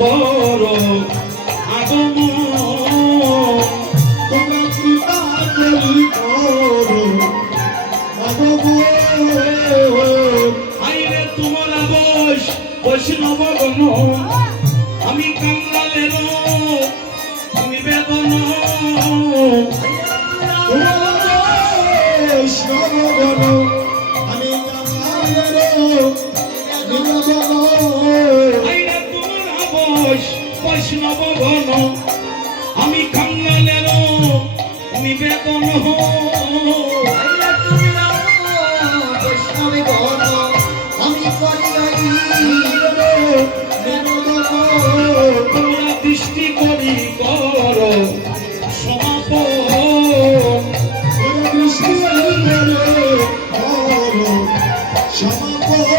করো আগমন, তোমরা কৃপা করি করো আগমন। আইরে তোমার আবশ বৈষ্ণব গণ, আমি কাঙ্গালের তুমি বেদন, বৈষ্ণবগণ আমি কাঙ্গালের বিনোদন। আইরে তোমার আবশ বৈষ্ণব গণ, আমি কাঙ্গালের তুমি বেদন, বৈষ্ণবগণ আমি করি তোমরা দৃষ্টি করি করো সমাপন, দৃষ্টি সমাপন।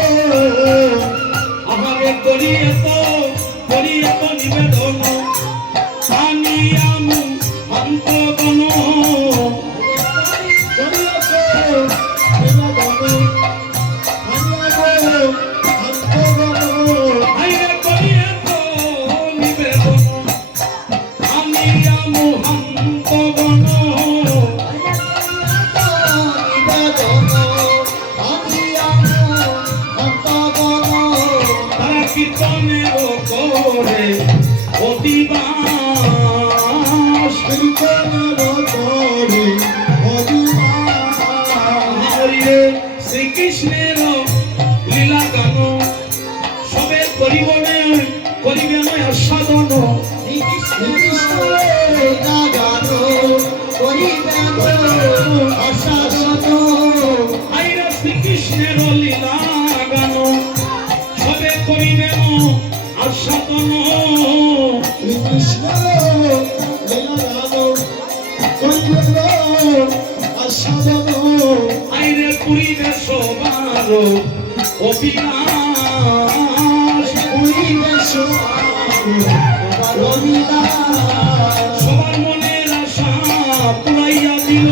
আমাকে করিয়ে তো নিবেদন, আমি আমু অন্তগণ, আইরে করিয়ে তো নিবেদন, আমি আমু অন্তগণ, তারা কীর্তনের করে অতিবাস, হরিরে শ্রীকৃষ্ণের লীলা গান, সবে করিবে নয় আস্বাদন, আইরে শ্রীকৃষ্ণের লীলা গান, সবে করিবে আস্বাদন, আইরে পুরিবে সবার অভিলাষ, সবার মনের আশা পুরাইয়া দিল,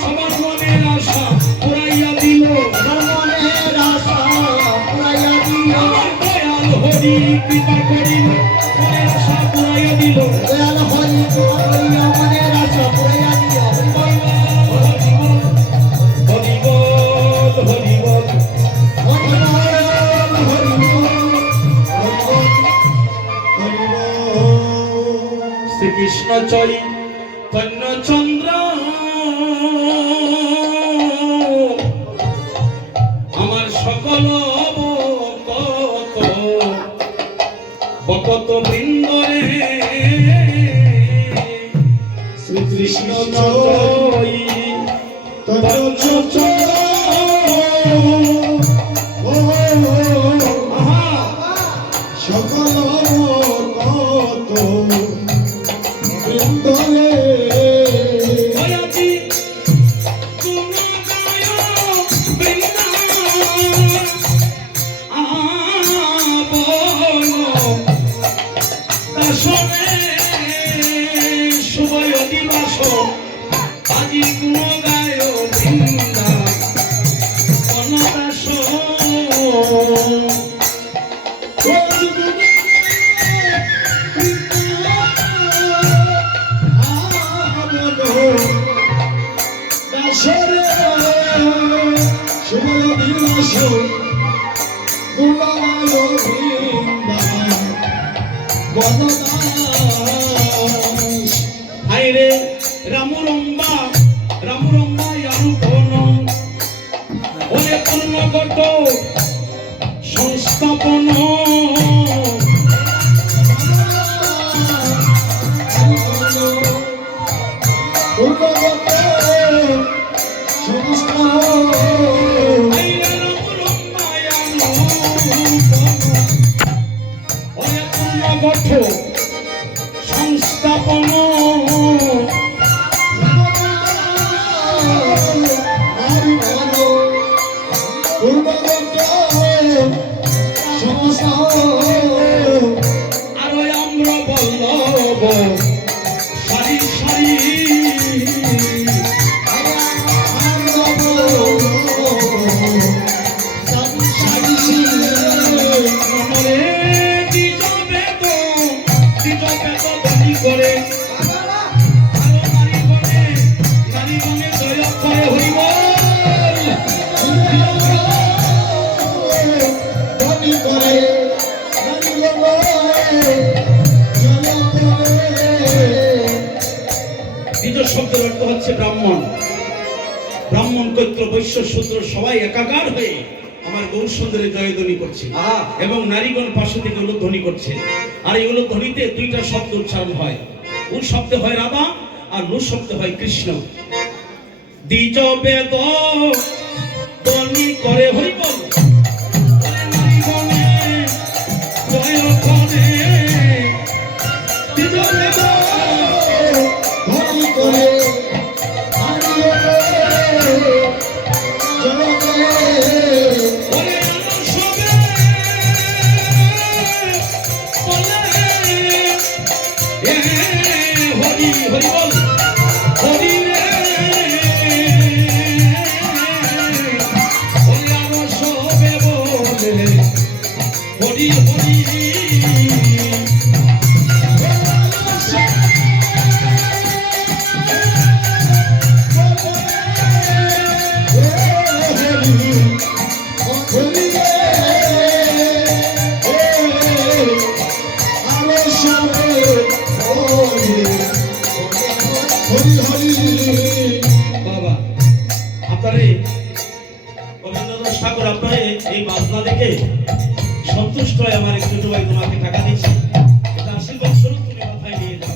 সবার মনের আশা পুরাইয়া দিল, আমার দয়াল হরি কৃপা করিল, মনের আশা পুরাইয়া দিল, হরি বল, শ্রীকৃষ্ণ চৈতন্য চন্দ্র আমার সকল ভকত বৃন্দরে, শ্রীকৃষ্ণ সকল কত বৃন্দরে হয়াজি তুমি গায় বৃন্দাবন, দাসনে শুভয় দিবস, আজি গুণ গায় বৃন্দাবন দাস, আইরে রামরম্বা ইয়ানুপন, ওরে পূর্ণগত সংস্থাপন, আইরে রামরম্বা ইয়ানুপন, ওরে পূর্ণগত সংস্থাপন, আরো আমরা বল্লভ সারি সারি, সারি শব্দের অর্থ হচ্ছে ব্রাহ্মণ। ব্রাহ্মণ, কৈত্র, বৈশ্য, শূদ্র সবাই একাকার হয়ে আমার গৌরসুন্দরের জয়ধ্বনি করছে এবং নারীগণ পাশে থেকে উলুধ্বনি করছে। আর এই উলুধ্বনিতে দুইটা শব্দ উচ্চারণ হয়। উ শব্দে হয় রাধা আর নু শব্দে হয় কৃষ্ণ। দ্বিজ বেদ ধ্বনি করে হরি বল, নারীগণে জয় করে। দ্বিজ বেদ ধনী করে হারিয়ে জগতে ওরে আমার সবে বলে এ হরি হরি বল, হরি রে ওরে আমার সবে বলে হরি হরি। বাবা, আপনারে রবীন্দ্রনাথ ঠাকুর আপনারে এই বাজনা দেখে সন্তুষ্ট হয়ে আমার এক ছোট ভাই তোমাকে টাকা দিচ্ছে। এটা আশীর্বাদ স্বরূপ তুমি মাথায় নিয়ে যাও।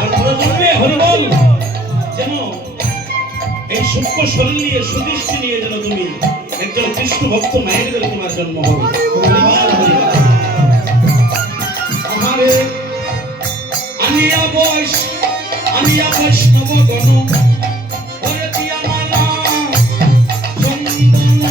আর প্রজন্মে হরিবল যেন এই সূক্ষ্ম শরীর নিয়ে সুদৃষ্টি নিয়ে যেন তুমি একজন কৃষ্ণ ভক্ত মায়ের করে তোমার জন্ম হবে। হরিবল, হরিবল। আমারে আনিয়া বৈষ্ণব গণ ওরে দিয়া মালা চন্দন।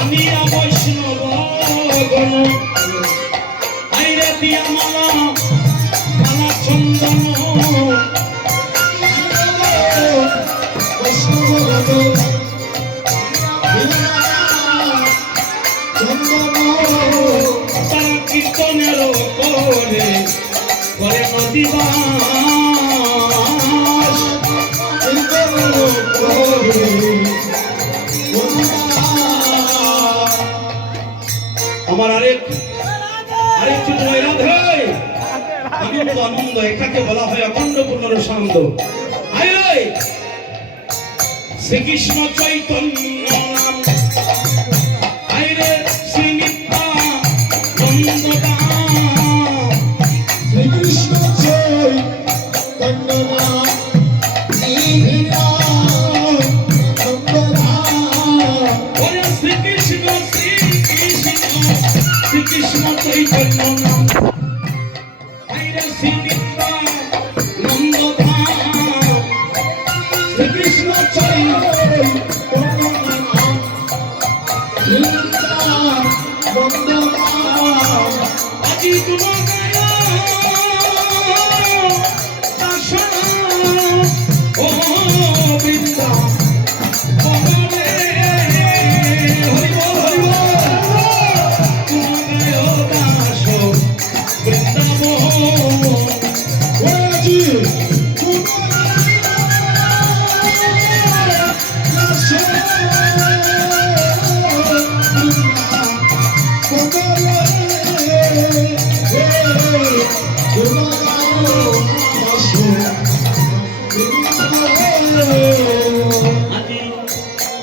আনিয়া বৈষ্ণব গণ আইরে দিয়া মালা মালা চন্দন। তারা কীর্তনের করে করে নদীবাস। আমার আরেক ছোট ভাই রাধে আনন্দ আনন্দ এটাকে বলা হয় অখণ্ড পূর্ণ রসানন্দ। আরে শ্রীকৃষ্ণ চৈতন্য নাম আইরে শ্রী নিত্যানন্দ দাম। শ্রীকৃষ্ণ চৈতন্য ওরে শ্রীকৃষ্ণ শ্রীকৃষ্ণ চৈতন্য নাম আইরে শ্রী নিত্যানন্দ ধাম। শ্রীকৃষ্ণ আজি গুণ গায় ও বৃন্দা বনে হরি বল, গুণ গায় দাস বৃন্দাবন। আজি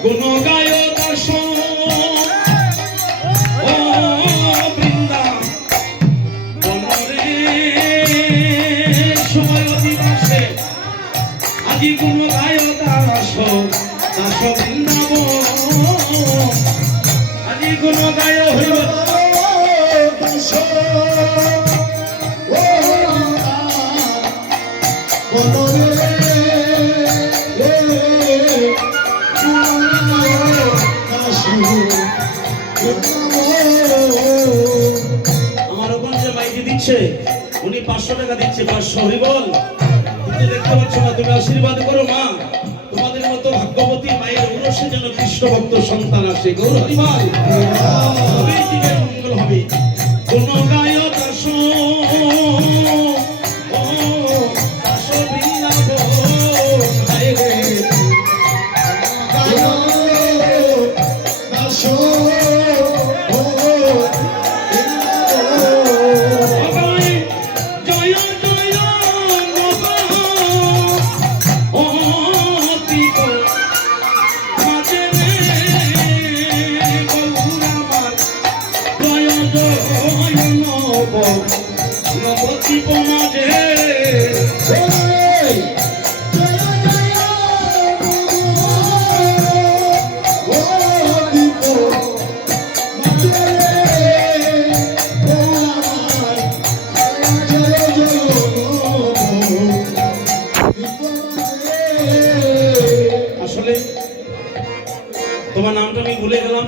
গুণ গায় দাস ও বৃন্দা বনরে সময় দিবসে। আজি গুণ গায় দাস দাস বৃন্দাবন। আজি গুণ গায় হইব আমার ওখানে যে মাইকে দিচ্ছে উনি 500 টাকা দিচ্ছে। 500 হরিবল। তুমি দেখতে পাচ্ছ না, তুমি আশীর্বাদ করো মা, তোমাদের মতো ভাগ্যবতী মায়ের উরসে যেন কৃষ্ণ ভক্ত সন্তান আসে। গৌর হরিবল। তবেই জীবের মঙ্গল হবে। কোন গায় দাস মাঝে আসলে তোমার নামটা আমি ভুলে গেলাম।